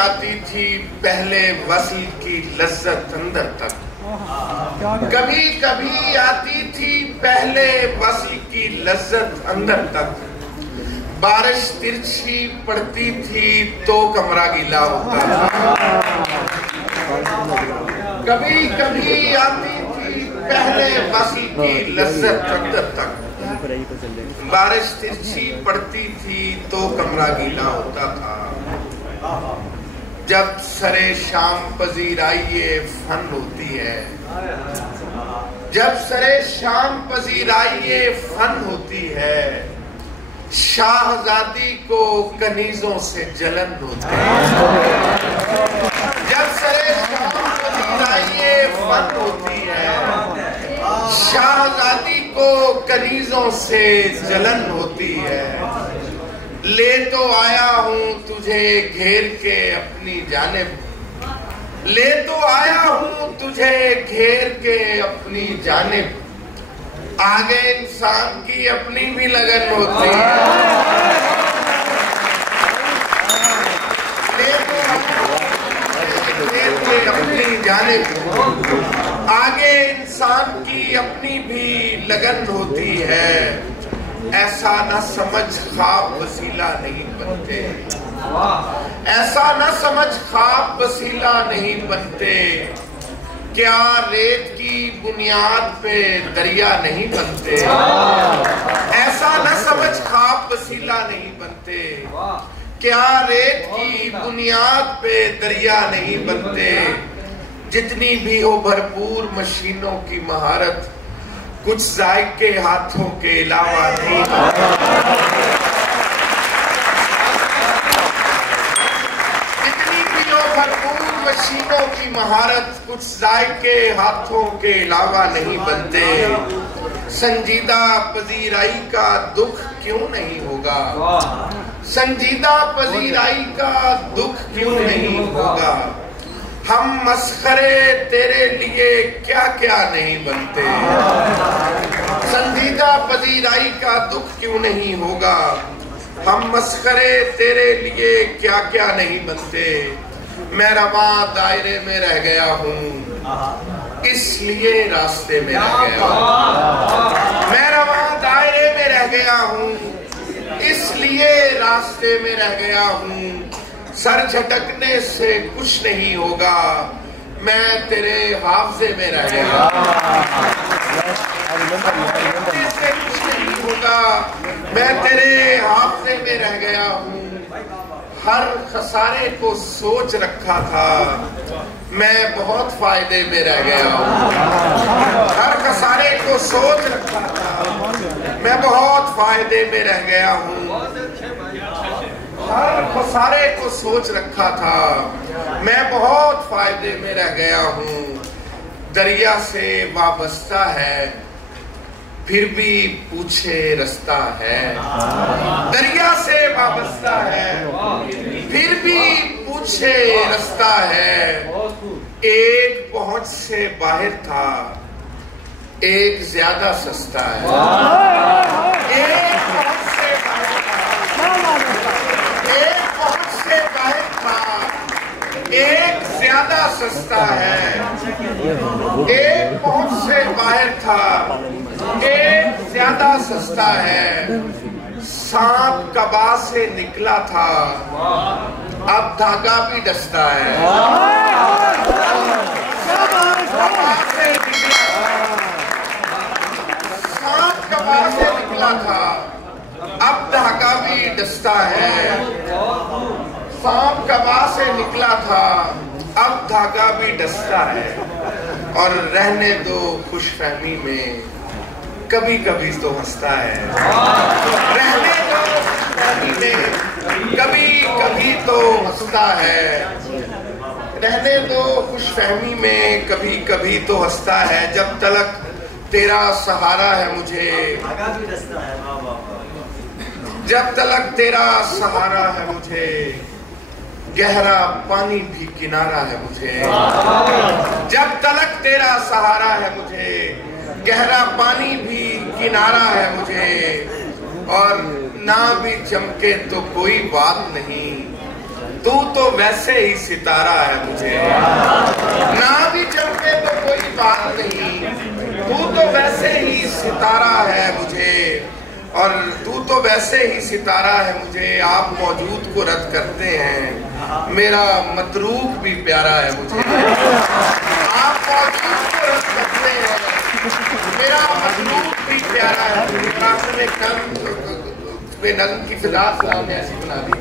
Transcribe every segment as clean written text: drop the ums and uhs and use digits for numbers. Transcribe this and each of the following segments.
आती थी पहले वस्ल की लज्जत अंदर तक, कभी कभी आती थी पहले वस्ल की लज्जत अंदर तक। बारिश तिरछी पड़ती थी तो कमरा गीला होता था। कभी कभी आती थी पहले वस्ल की लज्जत अंदर तक, बारिश तिरछी पड़ती थी तो कमरा गीला होता था। जब सरे शाम पजीराइए फन होती है, जब सरे शाम पजीराइए फन होती है, शाहजादी को कनीजों से जलन होती है। जब सरे शाम पजीराइए फन होती है, शाहजादी को कनीजों से जलन होती है। ले तो आया हूँ तुझे घेर के अपनी जानिब, ले तो आया हूँ तुझे घेर के अपनी जानिब। आगे इंसान की अपनी भी लगन होती है। ले तो घेर के अपनी जानिब, आगे इंसान की अपनी भी लगन होती है। ऐसा न समझ ख्वाब वसीला नहीं बनते, ऐसा न समझ ख्वाब वसीला नहीं बनते। क्या रेत की बुनियाद पे दरिया नहीं बनते, ऐसा न समझ ख्वाब वसीला नहीं बनते। क्या रेत की बुनियाद पे दरिया नहीं बनते। जितनी भी हो भरपूर मशीनों की महारत, कुछ जायके हाथों के अलावा नहीं। जितनी भी हो भरपूर मशीनों की महारत, कुछ जायके हाथों के अलावा नहीं बनते। संजीदा पजीराई का दुख क्यों नहीं होगा, संजीदा पजीराई का दुख क्यों नहीं होगा। हम मस्खरे तेरे लिए क्या क्या नहीं बनते। संजीदा पजीराई का दुख क्यों नहीं होगा। हम मस्खरे तेरे लिए क्या क्या नहीं बनते। मैं रवा दायरे में रह गया हूँ, इसलिए रास्ते में रह गया हूँ। मैं रवा दायरे में रह गया हूँ, इसलिए रास्ते में रह गया हूँ। सर झटकने से कुछ नहीं होगा, मैं तेरे हाफजे में रह गया। से कुछ नहीं होगा, मैं तेरे हाफजे में रह गया हूँ। हर खसारे को सोच रखा था, मैं बहुत फायदे में रह गया हूँ। हर खसारे को सोच रखा था, मैं बहुत फायदे में रह गया हूँ। हर खसारे को सोच रखा था, मैं बहुत फायदे में रह गया हूँ। दरिया से वाबस्ता है, फिर भी पूछे रास्ता है। दरिया से वाबस्ता है, फिर भी पूछे रास्ता है। एक पहुंच से बाहर था, एक ज्यादा सस्ता है। एक पहुंच से बाहर था, एक पहुंच से बाहर था, एक ज्यादा सस्ता है। एक पहुंच से बाहर था, एक ज्यादा सस्ता है। सांप कबा से निकला था, अब धागा भी डसता है। सांप कबा से निकला था, अब धागा भी डसता है। सांप कबा से निकला था, अब धागा भी डसता है। और रहने दो खुशफहमी में, कभी कभी तो हंसता है। रहने दो खुशफहमी में, कभी कभी तो हंसता है। रहने दो खुशफहमी में, कभी कभी तो हंसता है। जब तलक तेरा सहारा है मुझे, जब तलक तेरा सहारा है मुझे, गहरा पानी भी किनारा है मुझे। जब तलक तेरा सहारा है मुझे, गहरा पानी भी किनारा है मुझे। और ना भी चमके तो कोई बात नहीं, तू तो वैसे ही सितारा है मुझे, ना भी चमके तो कोई बात नहीं, तू तो वैसे ही सितारा है मुझे, और तू तो वैसे ही सितारा है मुझे। आप मौजूद को रद्द करते हैं, मेरा मतरूक भी प्यारा है मुझे। आप मौजूद को रद्द करते हैं, मेरा मतरूक भी प्यारा है मुझे। नल्म की फिदा ने ऐसी बना दी।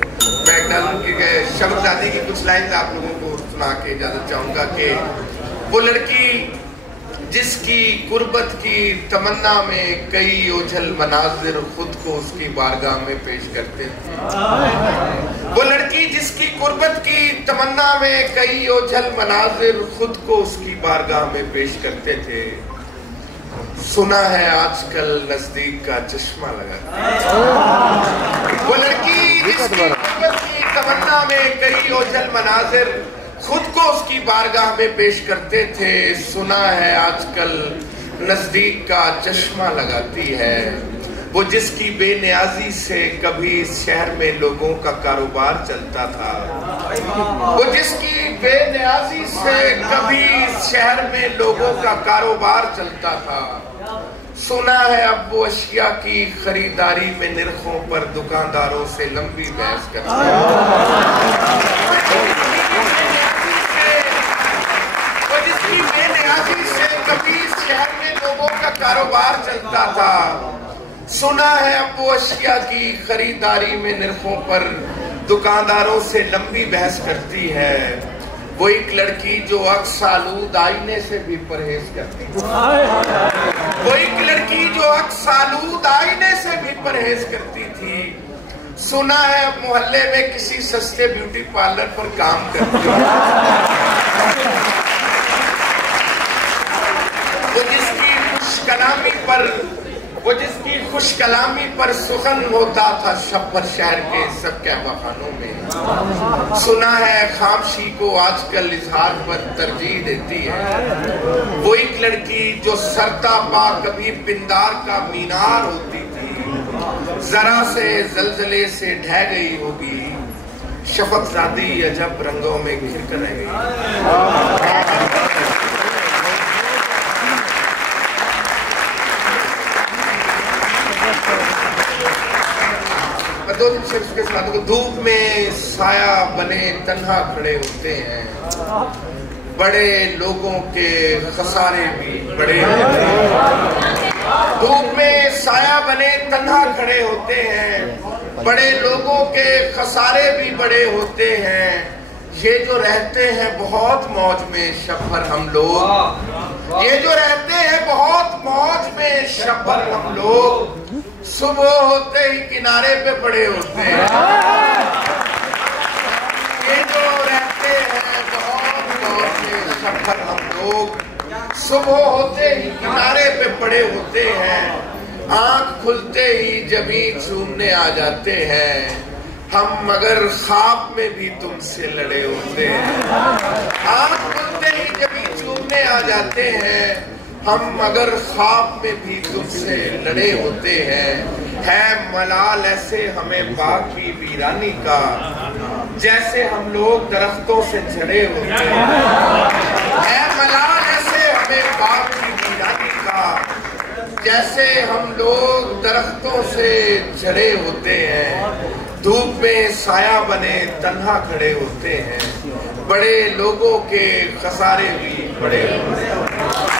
मैं नल्म की शब्दादी की कुछ लाइन आप लोगों को सुना के इजाजत चाहूंगा कि वो लड़की जिसकी कुर्बत की तमन्ना में कई ओझल मनाजिर खुद को उसकी बारगाह में पेश करते थे। वो लड़की जिसकी कुर्बत की तमन्ना में कई ओझल मनाजिर खुद को उसकी बारगाह में पेश करते थे। सुना है आजकल नजदीक का चश्मा लगा। वो लड़की जिसकी कुर्बत की तमन्ना में कई ओझल मनाजिर खुद को उसकी बारगाह में पेश करते थे। सुना है आजकल नजदीक का चश्मा लगाती है। वो जिसकी बेनियाजी से कभी इस शहर में लोगों का कारोबार चलता था। वो जिसकी बेनियाजी से कभी इस शहर में लोगों का कारोबार चलता था। सुना है अब वो अशिया की खरीदारी में निरखों पर दुकानदारों से लंबी बहस करता है। कभी शहर में लोगों का कारोबार चलता था। सुना है अब वो अशिया की खरीदारी में निरखों पर दुकानदारों से लंबी बहस करती है। वो एक लड़की जो अक्स आलूद आईने से भी परहेज करती थी। वो एक लड़की जो अक्स आलूद आईने से भी परहेज करती थी। सुना है अब मोहल्ले में किसी सस्ते ब्यूटी पार्लर पर काम करती है। वो जिसकी खुश कलामी पर सुखन होता था शब्बर शहर के सब कहवाखानों में। सुना है खामशी को आजकल इजहार पर तरजीह देती है। वो एक लड़की जो सरता पा कभी पिंदार का मीनार होती थी, जरा से जलजले से ढह गई होगी। शफकजादी अजब रंगों में घिर कर रह गई। दो दिन से उसके साथ धूप में साया बने तन्हा खड़े होते हैं। बड़े लोगों के खसारे भी बड़े होते हैं। धूप में साया बने तन्हा खड़े होते हैं। बड़े लोगों के खसारे भी बड़े होते हैं। ये जो रहते हैं बहुत मौज में शब्बर हम लोग, ये जो रहते हैं बहुत मौज में शब्बर हम लोग, सुबह होते ही किनारे पे पड़े होते हैं। ये जो रहते हैं बहुत मौज में शब्बर हम लोग, सुबह होते ही किनारे पे पड़े होते हैं। आंख खुलते ही जमीन चूमने आ जाते हैं। हम मगर ख्वाब में भी तुमसे लड़े होते हैं। आंख खुलते ही जमीन चूमने आ जाते हैं। हम मगर ख्वाब में भी तुमसे लड़े होते हैं। है मलाल ऐसे हमें बाग की वीरानी का, जैसे हम लोग दरख्तों से झड़े होते हैं। है मलाल ऐसे हमें बाग की वीरानी का, जैसे हम लोग दरख्तों से झड़े होते हैं। धूप में साया बने तन्हा खड़े होते हैं। बड़े लोगों के खसारे भी बड़े होते हैं।